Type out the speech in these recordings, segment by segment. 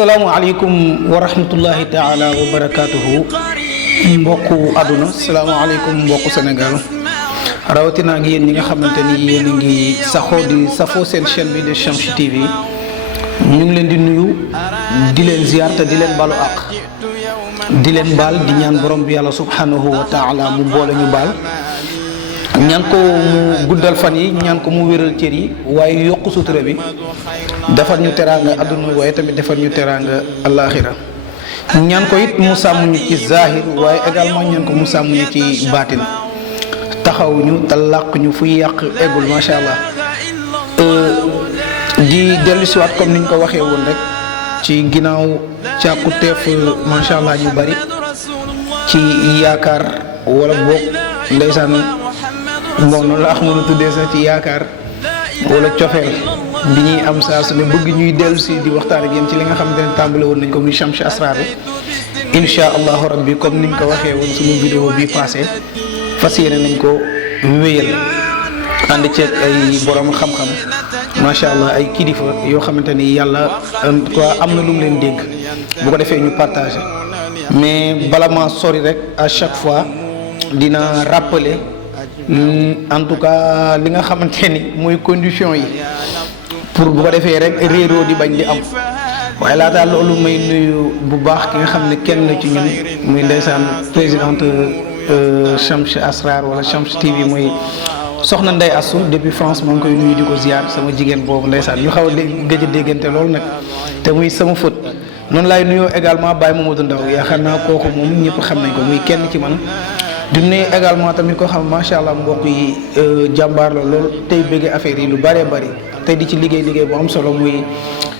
salaamaaleykum wa rahmatullahi taala wa barakaatuhu mbokku àdduna salaamaaleykum mbokku Sénégal rawatina ak yéen ñi nga xamante ni yéen a ngi safoo seen chaîne bi de Shamsu TV ñu ngi leen di nuyu di leen ziar te di leen balu àq di leen baal di ñaan borom bi yàlla subhanahu wa taala mu boole ñu baal ñaan ko mu guddal fan yi ñaan ko mu wéral cër yi waaye yokk sutura bi defar ñu teraanga àdduna waaye tamit defar ñu teraanga alaaxira ñaan ko it mu sàmm ñu ci zahir waaye également ñaan ko mu sàmm ñu ci baatin taxaw ñu te làq ñu fu yàq eggul macha allah di dellu siwaat comme niñ ko waxee woon rek ci ginnaaw càkku teef macha allah ñu bari ci yaakaar wala boog ndeysaan noonu la mën a tuddee sax ci yaakaar wala cofeel bi ñuy am saa su ne bëgg ñuy dellu si di waxtaan ak yéen ci li nga xamante ne tàmbale woon nañ ko muy Shamsu Asrar insha allahu rabbi comme niñ ko waxee woon suñu vidéo bi passé fas yéene nañ ko wéyal ànd ceeg ay borom xam-xam macha allah ay kilifa yoo xamante ni yàlla en tout cas am na lu mu leen dégg bu ko defee ñu partagé mais bala ma sori rek à chaque fois dina rappeler en tout cas li nga xamante ni mooy condition yi pour bu ko defee rek réeroo di bañ di am waaye laata loolu may nuyu bu baax ki nga xam ne kenn na ci ñun muy ndeysaan présidente Shamsu Asrar wala Shamsu TV muy soxna Ndeye Assou depuis France maa ngi koy nuyu di ko ziar sama jigéen boobu ndeysaan ñu xaw a gëj a déggante loolu nag te muy sama fët noonu laay nuyoo également Baye Mamadou Ndaw yaakaar naa kooku moom ñëpp xam nañ ko muy kenn ci man di nuyu également tamit koo xam macha allah mbokk yi jàmbaar la lool tey bëgg affaire yi lu bëree bëri tey di ci liggéey bu am solo muy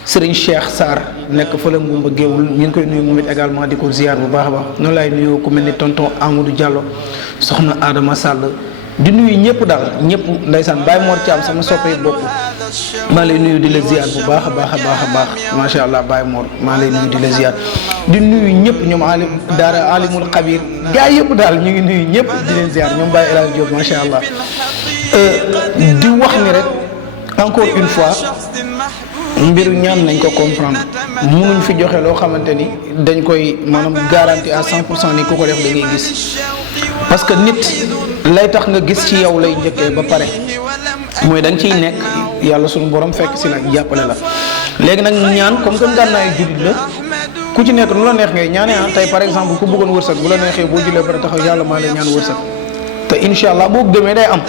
Serigne Cheikh Sarr nekk fële Ngumba Géewul ñu ngi koy nuyu moom it également di ko ziar bu baax a baax noonu laay nuyoo ku mel ni tonton Amadou Diallo soxna Adama Sall di nuyu ñëpp daal ñëpp ndeysaan Baye Mor Thiam sama soppee bopp maa lay nuyu di la ziar bu baax a baax macha allah Baye Mor maa lay nuyu di la ziar di nuyu ñëpp ñoom daara alimul xabir gaa yëpp daal ñu ngi nuyu ñëpp di leen ziar ñoom Baye El Hadj Diop macha allah di wax ni rek encore une fois mbiru ñaan nañ ko comprendre mënuñ fi joxe loo xamante ni dañ koy maanaam garanti à 100% ni ku ko def da ngay gis parce que nit lay tax nga gis ci yow lay njëkkee ba pare mooy da nga ciy nekk yàlla suñu borom fekk si nag jàppale la léegi nag ñaan comme que ngànnaayu jullit la ku ci nekk nu la neex ngay ñaane tey par exemple ku bëggoon wërsëg bu la neexee boo jullee ba taxaw yàlla maa lay ñaan wërsëg te incha allah boo gëmee day am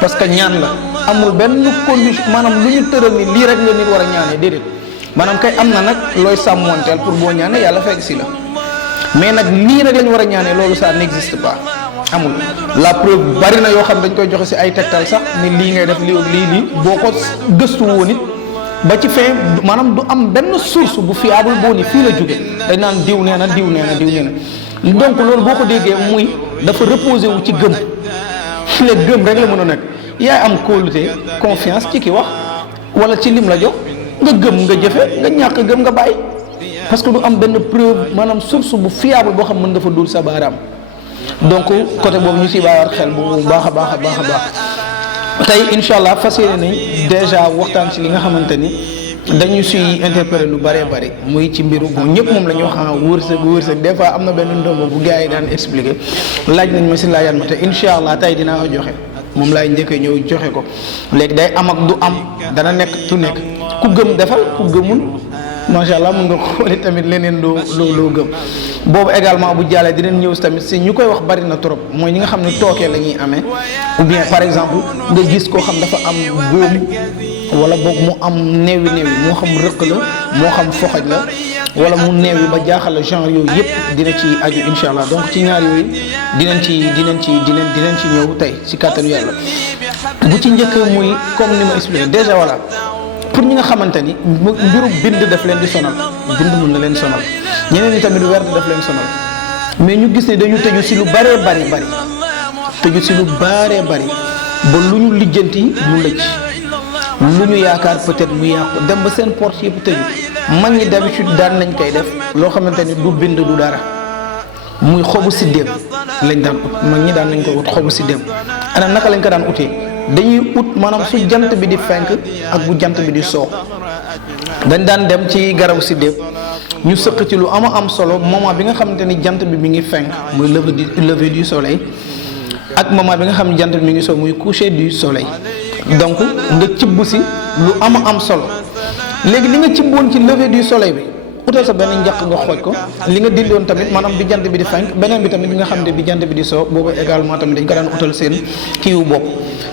parce que ñaan la amul benn condition maanaam lu ñu tëral ni lii rek nga nit war a ñaanee déedéet maanaam kay am na nag looy sàmmoonteel pour boo ñaanee yàlla fekk si la mais nag lii rek la ñu war a ñaanee loolu ça n'existe pas amul la preuve bari na yoo xam dañ koy joxe si ay tegtal sax ni lii ngay def lii boo ko gëstu woon it ba ci fin maanaam du am benn source bu fiable boo ni fii la jóge dañ naan diw nee na donc loolu boo ko déggee muy dafa reposé wu ci gëm le gëm rek la mën a nekk yaay am kóolute confiance ci ki wax wala ci lim la jox nga gëm nga jëfe nga ñàkk gëm nga bàyyi parce que du am benn preuve maanaam source bu fiable boo xam mën nga fa dul sa baaraam donc côté boobu ñu si bàyyiwaat xel bu baax a baax tey incha allah fas yéene nañ dèjà waxtaan ci li nga xamante ni dañu suy interpellé lu bëree bëri muy ci mbiru bon ñëpp moom la ñu wax wërsëg des fois am na benn ndombo bu gars yi daan expliqué laaj nañ ma si laajaat ma te incha allah tey dinaa ko joxe moom laay njëkkee ñëw joxe ko léegi day am ak du am dana nekk tu nekk ku gëm defal ku gëmul macha allah mun nga xooli tamit leneen loo gëm boobu également bu jàllee dinañ ñëw tamit si ñu koy wax bari na trop mooy ñi nga xam ne tookee la ñuy amee ou bien par exemple nga gis koo xam dafa am góom wala boog mu am neewi moo xam rëq la moo xam foxaj la wala mu neewi ba jaaxal la genre yooyu yëpp dina ci aju incha allah donc ci ñaar yooyu dinañ ci ñëw tey si kàttanu yàlla bu ci njëkk muy comme ni ma expliqué déjà voilà pour ñi nga xamante ni mbiru bind daf leen di sonal bind mun na leen sonal ñeneen ñi tamit werd daf leen sonal mais ñu gis ne dañu tëju si lu bëree bari ba lu ñu lijjanti mu lëcc lu ñu yaakaar peut-être mu yàqu dem ba seen porte yëpp tëju mag ñi d'habitude daan nañ koy def loo xamante ni du bind du dara muy xobu siddéem lañ daan ut mag ñi daan nañ ko ut xobu siddéem ana naka lañ ko daan utee dañuy ut maanaam su jant bi di fenk ak bu jant bi di soo. dañ daan dem ci garabu siddéem ñu sëq ci lu am solo moment bi nga xamante ni jant bi mi ngi fenk muy lever du soleil ak moment bi nga xam ne jant bi mi ngi soo muy coucher du soleil. donc nga cibb si lu am solo léegi li nga cibboon ci lever du soleil bi utal sa benn njaq nga xooj ko li nga dindoon tamit maanaam bi jant bi di fenk beneen bi tamit bi nga xam ne bi jant bi di soo boobu également tamit dañ ko daan utal seen kiiwu bopp.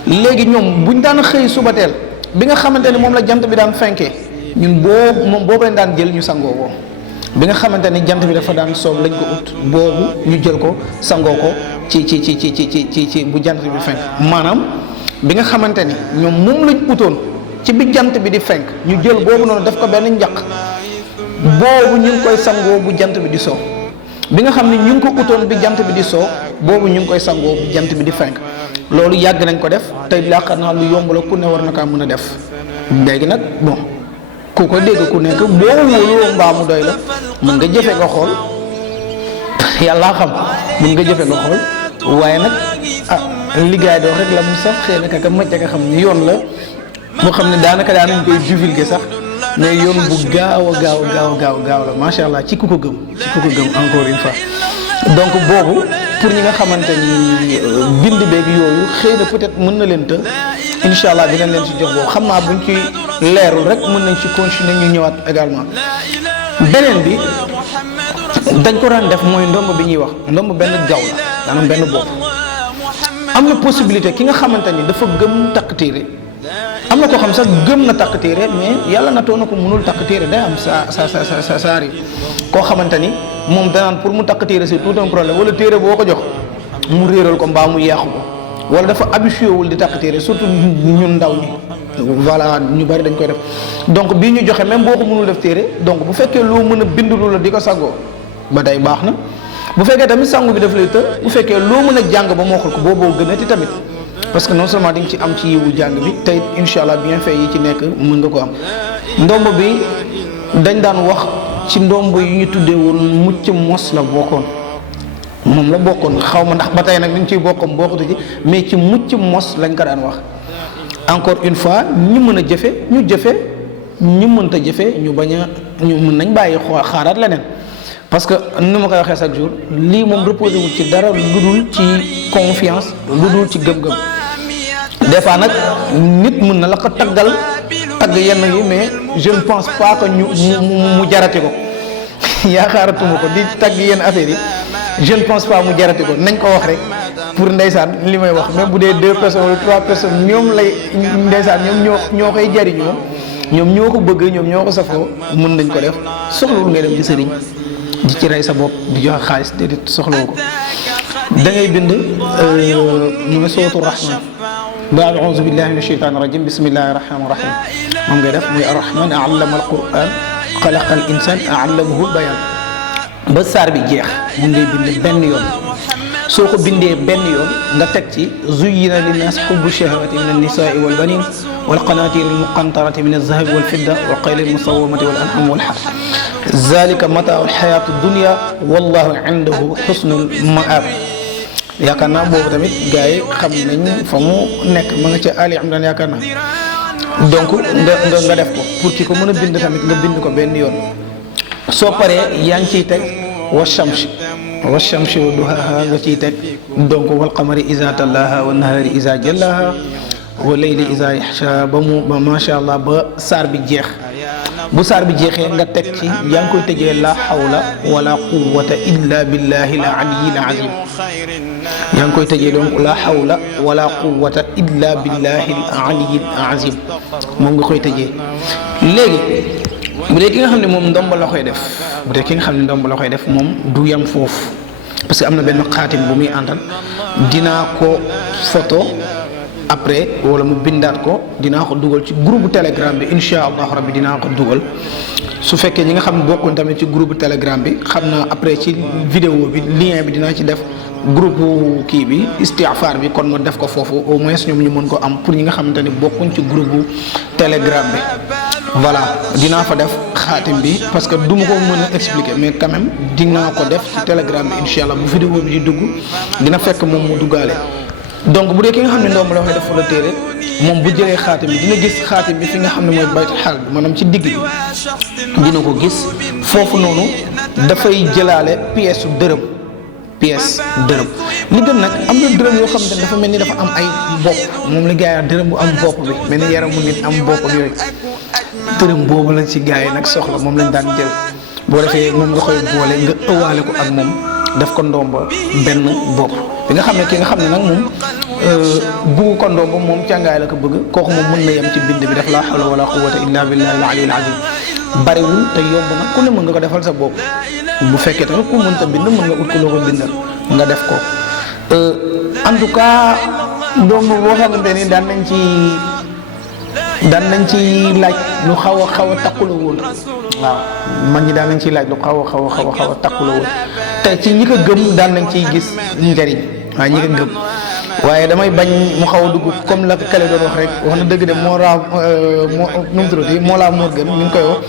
léegi ñoom buñ daan xëy suba teel bi nga xamante ni moom la jant bi daan fenkee ñun boobu lañ daan jël ñu sangoo ko bi nga xamante ni jant bi dafa daan soob lañ ko ut boobu ñu jël ko sangoo ko ci bu jant bi fenk maanaam bi nga xamante ni ñoom moom lañ utoon ci bi jant bi di fenk ñu jël boobu noonu def ko benn njaq boobu ñu ngi koy sangoo bu jant bi di soo bi nga xam ne ñu ngi ko utoon bi jant bi di soo boobu ñu ngi koy sangoo bu jant bi di fenk loolu yàgg nañ ko def tey yaakaar naa lu yomb la ku ne war na kaa mën a def léegi nag bon ku ko dégg ku nekk boo wóolu mbaa mu doy la mën nga jëfe nga xool yàllaa xam mën nga jëfe nga xool waaye nag liggéey doo rek la mu sax xëy na kaka macca nga xam ne yoon la moo xam ne daanaka daanañ koy divulguer sax mais yoon bu gaaw la macha allah ci ku ko gëm encore une fois. donc boobu pour ñi nga xamante ni bind beeg yooyu xëy na peut-être mën na leen të incha allah dinañ leen ci jox boobu xam naa buñ ci leerul rek mën nañ ci continuer ñu ñëwaat également. beneen bi dañ ko daan def mooy ndomb bi ñuy wax ndomb benn gaw la maanaam benn bopp am na possibilité ki nga xamante ni dafa gëm takk téere am na koo xam sax gëm na takk téere mais yàlla na too na ko mënul takk téere day am saari koo xamante ni moom danaan pour mu takk téere c'est tout un problème wala téere boo ko jox mu réeral ko mbaa mu yàqu ko wala dafa habitué wul di takk téere surtout ñun ndaw ñi voilà ñu bari dañ koy def donc bii ñu joxe même boo ko mënul def téere donc bu fekkee loo mën a bindulu la di ko sagoo ba day baax na bu fekkee tamit sangu bi daf lay të bu fekkee loo mën a jàng ba mokkal ko booboo gënati tamit parce que non seulement di nga ci am ci yiwu jàng bi tey incha allah bien fait yi ci nekk mën nga ko am. ndomb bi dañ daan wax ci ndomb yu ñu tuddee woon mucc mos la bokkoon moom la bokkoon xaw ma ndax ba tey nag ñu ciy bokkam bokkatu ci mais ci mucc mos lañ ko daan wax. encore une fois ñi mën a jëfe ñu jëfe ñi mënta jëfe ñu bañ a ñu mën nañ bàyyi xaaraat leneen. parce que ni ma koy waxee chaque jour lii moom reposé wul ci dara lu dul ci confiance lu dul ci gëm-gëm des fois nag nit mën na la ko taggal tagg yenn yi mais je ne pense pas que mu jarati ko yaakaaratuma ko di tagg yenn affaires yi je ne pense pas mu jarati ko nañ ko wax rek pour ndeysaan li may wax même bu dee 2 personnes wala 3 personnes ñoom lay ndeysaan ñoo koy jariñoo ñoom ñoo ko bëgg ñoom ñoo ko safoo mën nañ ko def soxlawul ngay dem ci sëriñ di ci rey sa bopp di joxe xaalis déedéet soxlawu ko da ngay bind ñu ngi sootu rahman baad auzu billahi min asheytaani rajim bismillahi rahmaani rahim moom ngay def muy arrahman allama alquran xalaqa al insan allamahu bayan ba saar bi jeex moom ngay bind benn yoon soo ko bindee benn yoon nga teg ci zuyyina linnaas xubbu shahawati min annisaai walbanin walqanatir almuqantarati min alzahabi walfidda wa qayli almusawamati wal an'am wal harth zalika mataau alxayaatu dunia wallahu indahu xusnul maab yaakaar naa boobu tamit gars yi xam nañ fa mu nekk ma nga ca Ali Imran yaakaar naa donc nga def ko pour ki ko mën a bind tamit nga bind ko benn yoon soo paree yaa ngi ciy teg wa shamsi wa duhaha nga ciy teg donc wal qamari iza tallaha wa nahari iza jallaha wa layli iza yaxsha ba macha allah ba saar bi jeex bu saar bi jeexee nga teg ci yaa ngi koy tëjee la hawla wala quwwata illa billahi al aliyyil azim yaa ngi koy tëjee donc la hawla wala quwwata illa billahi al aliyyil azim moom nga koy tëjee. léegi bu dee ki nga xam ne moom ndomb la koy def moom du yam foofu parce que am na benn xaatim bu muy àndal dinaa ko photo après wala mu bindaat ko dinaa ko dugal ci groupe telegram bi incha allah rabbi dinaa ko dugal su fekkee ñi nga xam ne bokkuñ tamit ci groupe telegram bi xam naa après ci vidéo bi lien bi dinaa ci def groupe kii bi istighfar bi kon ma def ko foofu au moins ñoom ñu mën ko am pour ñi nga xamante ne bokkuñ ci groupe telegram bi. voilà dinaa fa def xaatim bi parce que du ma ko mën a expliquer mais quand même dinaa ko def ci telegram bi incha allah bu vidéo bi di dugg dina fekk moom mu duggaale. donc bu dee ki nga xam ne ndomb la waxee dafa la téere moom bu jëlee xaatim bi dina gis xaatim bi fi nga xam ne mooy baytul xaal bi maanaam ci digg bi dina ko gis foofu noonu dafay jëlaale pièce dërëm li gën nag am na dërëm yoo xam ne dafa mel ni dafa am ay bopp moom la gaa yi dërëm bu am bopp bi mel ni yaramu nit am bopp ak yooyu dërëm boobu lañ ci gaa yi nag soxla moom lañ daan jël boo defee moom nga koy boole nga ëwaale ko ak moom def ko ndomba benn bopp bi nga xam ne ki nga xam ne nag moom bugg ko ndomba moom càngaay la ko bëgg kooku moom mën na yem ci bind bi def laa hawla wala quwwata illa billahi al-aliyyil azim bariwul te yomb na ku ne mën nga ko defal sa bopp bu fekkee tamit ku mënta bind mën nga ut ko loo ko bindal nga def ko en tout cas ndomb boo xamante ni daan nañ ci laaj lu xaw a takku la woon waaw mag ñi daan nañ ciy laaj lu xaw a takku la woon te ci ñi ko gëm daan nañ ciy gis njariñ waaye ñi ko gëm waaye damay bañ mu xaw a dugg comme la kale doon wax rek wax na dëgg de moo nu mu tuddati moo laa moo gën ñu ngi koy wax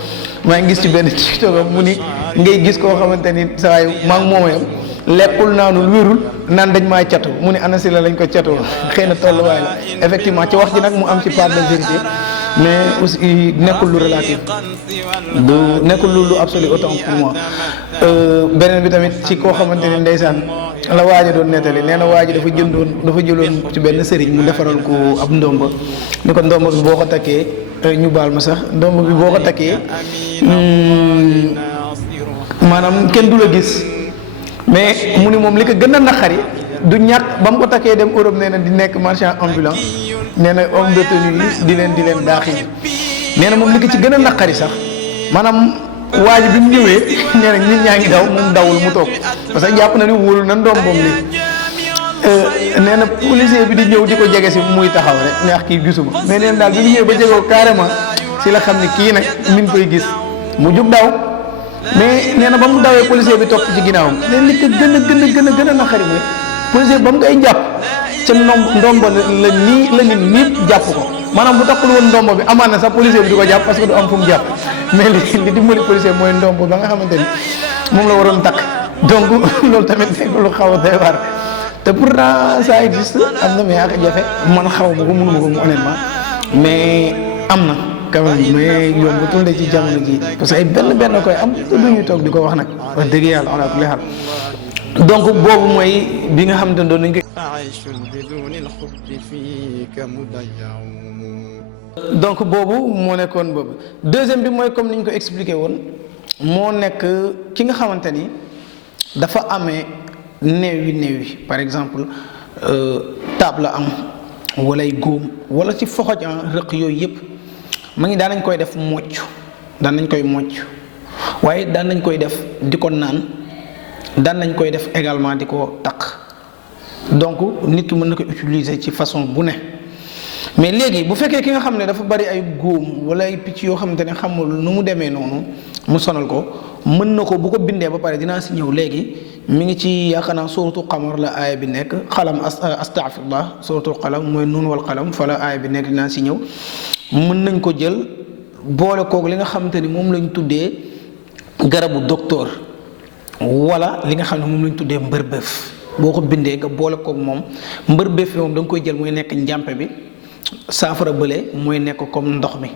maa ngi gis ci benn TikTok mu ni ngay gis koo xamante ni saa yu maa ngi moomayam lekkul naanul wérul naan dañ maa catu mu ni ana si la lañ ko catoo xëy na tolluwaay la effectivement ci wax ji nag mu am ci part de vérité mais aussi nekkul lu relatif du nekkul lu absolu autant pour moi beneen bi tamit ci koo xamante ni ndeysaan la waaja doon nettali nee na waaji dafa jëloon ci benn sëriñ mu defaral ko ab ndomba ni ko ndomba bi boo ko takkee ñu baal ma sax ndomba bi boo ko takkee maanaam kenn du la gis mais mu ni moom li ko gën a naqari du ñàkk ba mu ko takkee dem Europe nee na di nekk marchand ambulant nee na homme de tenue yi di leen daaxi nee na moom li ko ci gën a naqari sax maanaam waa ji bi mu ñëwee nee na nit ñaa ngi daw moom dawul mu toog parce que jàpp na ni wóolu na ndombam li nee na policier bi di ñëw di ko jege si muy taxaw rek neex kii gisuma mais nee na daal bi mu ñëwee ba jegoo carrément si la xam ni kii nag mi ngi koy gis mu jug daw mais nee na ba mu dawee policier bi topp ci ginnaawam nee li ko gën a naqari mooy policier ba mu koy jàpp ca ndomba la nit ñëpp jàpp ko maanaam bu takkul woon ndomba bi amaan na sax policier bi di ko jàpp parce que du am fu mu jàpp mais li dimbali policier mooy ndomba ba nga xamante ni moom la waroon takk donc loolu tamit nekk lu xaw a doy waar te pourtant ça existe am na mais ak jafe man xaw ma ko mënuma ko mu honnêtement mais am na quand même mais yombatul la ci jamono ji parce que ay benn koy am te du ñuy toog di ko wax nag wax dëgg yàlla ala kulli xaal donc boobu mooy bi nga xam ne doon nañ ko donc boobu moo nekkoon boobu deuxième bi mooy comme ni ñu ko expliqué woon moo nekk ki nga xamante ni dafa amee néew yi par exemple taab la am walay góom wala ci foxoj rëq yooyu yëpp ma ngi daan nañ koy def mocc daan nañ koy mocc waaye daan nañ koy def di ko naan daan nañ koy def également di ko takk donc nit ki mën na ko utiliser ci façon bu ne mais léegi bu fekkee ki nga xam ne dafa bari ay góom wala ay picc yoo xamante ne xamul nu mu demee noonu mu sonal ko mën na ko bu ko bindee ba pare dinaa si ñëw léegi mi ngi ci yaakaar naa suratul qamar la aaya bi nekk xalam astaghfirullah suratul qalam mooy nun wal qalam fa la aaya bi nekk dinaa si ñëw mën nañ ko jël boole koog li nga xamante ni moom lañ tuddee garabu docteur wala li nga xam ne moom lañ tuddee mbërbëf boo ko bindee nga boole koog moom mbërbëf moom da nga koy jël mooy nekk njàmpe bi saafara bële mooy nekk comme ndox mi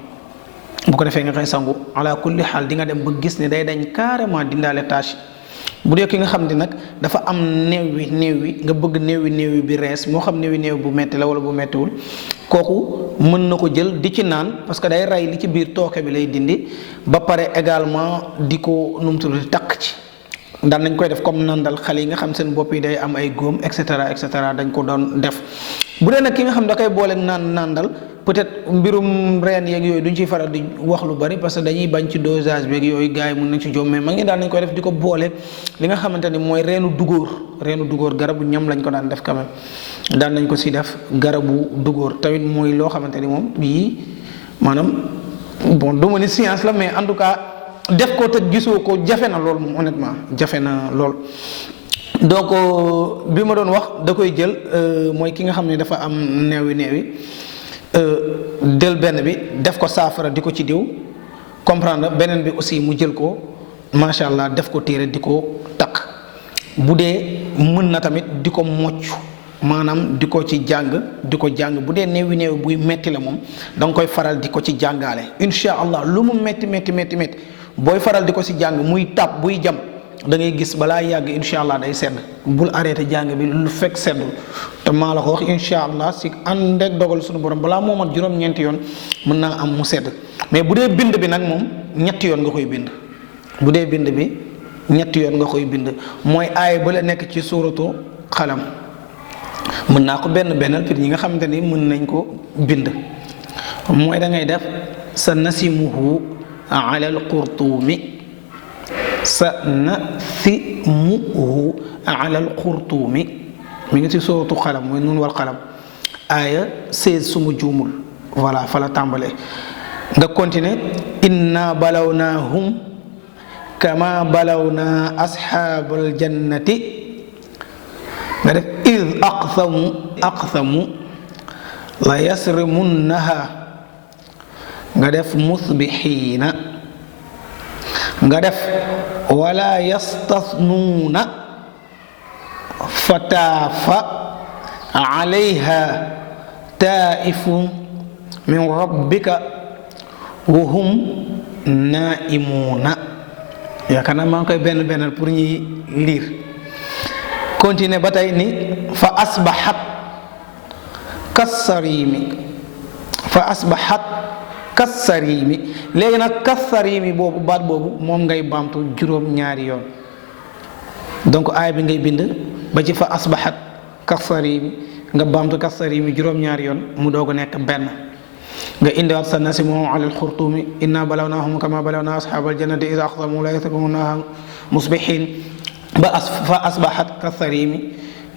bu ko defee nga koy sangu ala kulli xaal di nga dem ba gis ne day dañ carrément dindaale tâche bu dee ki nga xam ne nag dafa am néew wi nga bëgg néew wi bi rees moo xam néew bu metti la wala bu mettiwul kooku mën na ko jël di ci naan parce que day rey li ci biir tooke bi lay dindi ba pare également di ko nu mu tudd takk ci daan nañ koy def comme nandal xale yi nga xam seen bopp yi day am ay góom et cetera dañ ko doon def bu dee nag ki nga xam da koy boole nandal peut-être mbirum reen yeeg yooyu duñ ciy faral di wax lu bari parce que dañuy bañ ci dosage beeg yooyu gars yi mën nañ ci jom mais ma ngi daan nañ koy def di ko boole li nga xamante ni mooy reenu dugóor garabu ñam lañ ko daan def quand même daan nañ ko si def garabu dugóor tamit mooy loo xamante ni moom yii maanaam bon du ma ni science la mais en tout cas def ko te gisoo ko jafe na lool moom honnêtement jafe na lool donc bi ma doon wax da koy jël mooy ki nga xam ne dafa am neewi del benn bi def ko saafara di ko ci diw comprendre beneen bi aussi mu jël ko macha allah def ko téere di ko takk bu dee mën na tamit di ko mocc maanaam di ko ci jàng bu dee néewi buy metti la moom da nga koy faral di ko ci jàngaale incha allah lu mu metti booy faral di ko ci jàng muy tàpp buy jam da ngay gis balaa yàgg incha allah day sedd bul arrêté jàng bi lu fekk seddul te maa la ko wax incha allah si ànd ak dogal suñu borom balaa moo mat juróom-ñeenti yoon mën naa am mu sedd mais bu dee bind bi nag moom ñetti yoon nga koy bind bu dee bind bi ñetti yoon nga koy bind mooy aaya ba la nekk ci suuratu xalam mën naa ko bennal pour ñi nga xamante ni mën nañ ko bind mooy da ngay def sa nasimuhu ala alqurtuumi sa nasimuhu ala alqurtuumi mi ngi ci suuratu xalam mooy nun wal xalam aaya 16 suma juumul voilà fa la tàmbalee nga continuer inna balawnaahum kama balawna asxaabal jannati nga def id aqsamu la yasrimunnaha nga def musbixiina nga def wala yastasnuuna fataafa alayha taaifu min rabbika wa hum naaimuuna yaakaar naa maa ngi koy benn pour ñuy liir continuer ba tey ni fa asbaxat kassariimi léegi nag kassariimi boobu baat boobu moom ngay baamtu juróom-ñaari yoon donc aay bi ngay bind ba ci fa asbaxat kassariimi nga baamtu kassariimi juróom-ñaari yoon mu doog a nekk benn nga indiwaat sa nasimuhum ala alxurtuumi inna balawnaahum kama balawna asxaabal jannati iza aqsamu la yasrimunnaha musbixiin ba fa asbaxat kassariimi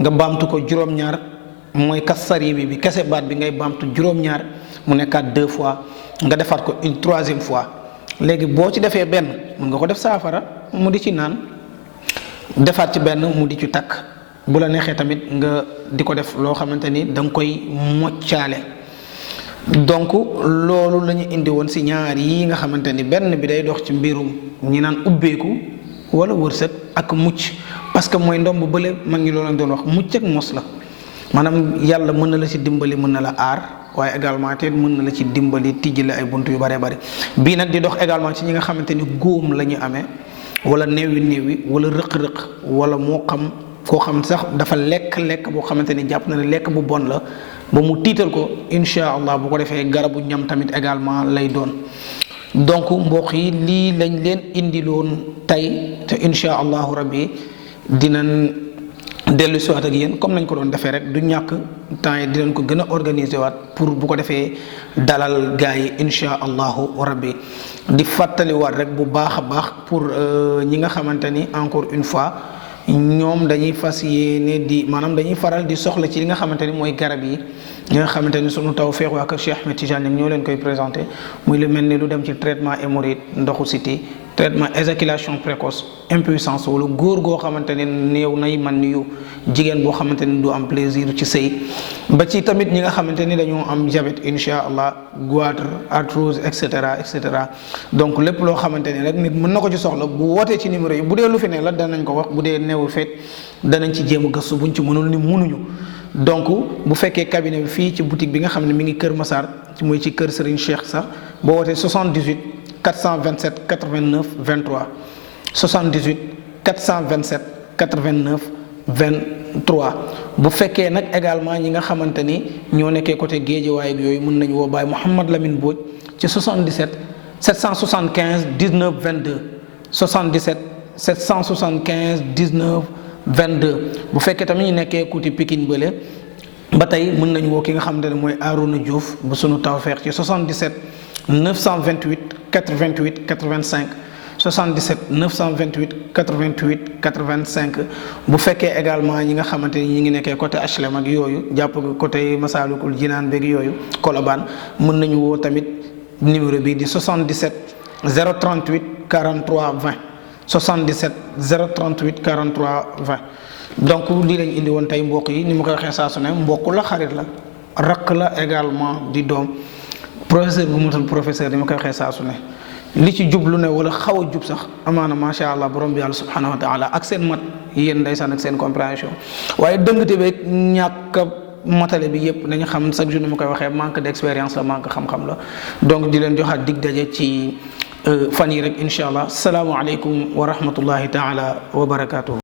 nga baamtu ko juróom-ñaar mooy kassariimi bi kese baat bi ngay baamtu juróom-ñaar mu nekkaat 2 fois nga defaat ko une 3e fois léegi boo ci defee benn mën nga ko def saafara mu di ci naan defaat ci benn mu di ci takk bu la neexee tamit nga di ko def loo xamante ni da nga koy moccaale donc loolu la ñu indi woon si ñaar yi nga xamante ni benn bi day dox ci mbirum ñi naan ubbeeku wala wërsëg ak mucc parce que mooy ndomb bële mag ngi loolu lañ doon wax mucc ak mos la maanaam yàlla mën na la ci dimbali mën na la aar waaye également te mën na la ci dimbali tijji la ay bunt yu bare bari bii nag di dox également ci ñi nga xamante ni góom la ñu amee wala néewi wala rëq-rëq wala moo xam koo xam sax dafa lekk boo xamante ni jàpp na ne lekk bu bon la ba mu tiital ko incha allah bu ko defee garabu ñam tamit également lay doon donc mbokk yi lii lañ leen indiloon tey te incha allahu rabbi dinañ dellu si waat ak yéen comme nañ ko doon defee rek du ñàkk temps yi dinañ ko gën a organiser waat pour bu ko defee dalal gars yi incha allahu rabbi di fàttaliwaat rek bu baax a baax pour ñi nga xamante ni encore une fois ñoom dañuy fas yéene maanaam dañuy faral di soxla ci li nga xamante ni mooy garab yi ñi nga xamante ni sunu taw feex waa kër Cheikh Ahmed Tidiane ñoo leen koy présenté muy lu mel ni lu dem ci traitement hémorroïde ndoxu siti traitement éjaculation précoce impuissance wala góor goo xamante ne néew nay man yu jigéen boo xamante ni du am plaisir ci sëy ba ci tamit ñi nga xamante ni dañoo am diabète incha allah goitre arthrose et cetera donc lépp loo xamante ni rek nit mën na ko ci soxla bu wootee ci numéro yi bu dee lu fi ne la danañ ko wax bu dee neewu feet danañ ci jéem a gëstu buñ ci mënul ni mënuñu donc bu fekkee cabinet bi fii ci boutique bi nga xam ne mi ngi Kër Massar ci muy ci kër Serigne Cheikh sax boo wootee 78 427 89 23 78 427 89 23 bu fekkee nag également ñi nga xamante ni ñoo nekkee côté Guédiawaye ak yooyu mën nañu woo Baye Mouhamad Lamine Mbodj ci 77 775 19 22 77 775 19 22 bu fekkee tamit ñu nekkee kuti Pikine bële ba tey mën nañu woo ki nga xamante ne mooy Arouna Diouf bu sunu tawfeex ci 77 928 88 85 77 928 88 85 bu fekkee également ñi nga xamante ni ñi ngi nekkee côté HLM ak yooyu jàpp côté Masaalikul Jinaan beeg yooyu Colobane mën nañu woo tamit numéro bi di 77 038 43 20 77 038 43 20 donc lii lañ indi woon tey mbokk yi ni ma koy waxee saa su ne mbokk la xarit la rakk la également di doom professeur bu matul professeur ni ma koy waxee saa su ne li ci jublu ne wala xaw a jub sax amaana macha allah borom bi yàlla subhanahu wa taala ak seen mat yéen ndeysaan ak seen compréhension waaye dëngte beeg ñàkk matale bi yëpp nañu xam chaque jour ni ma koy waxee manque d'expérience la manque xam-xam la donc di leen joxaat dig daje ci fan yi rek incha allah salaamualeykum wa rahmatullahi taala wa barakaatuhu.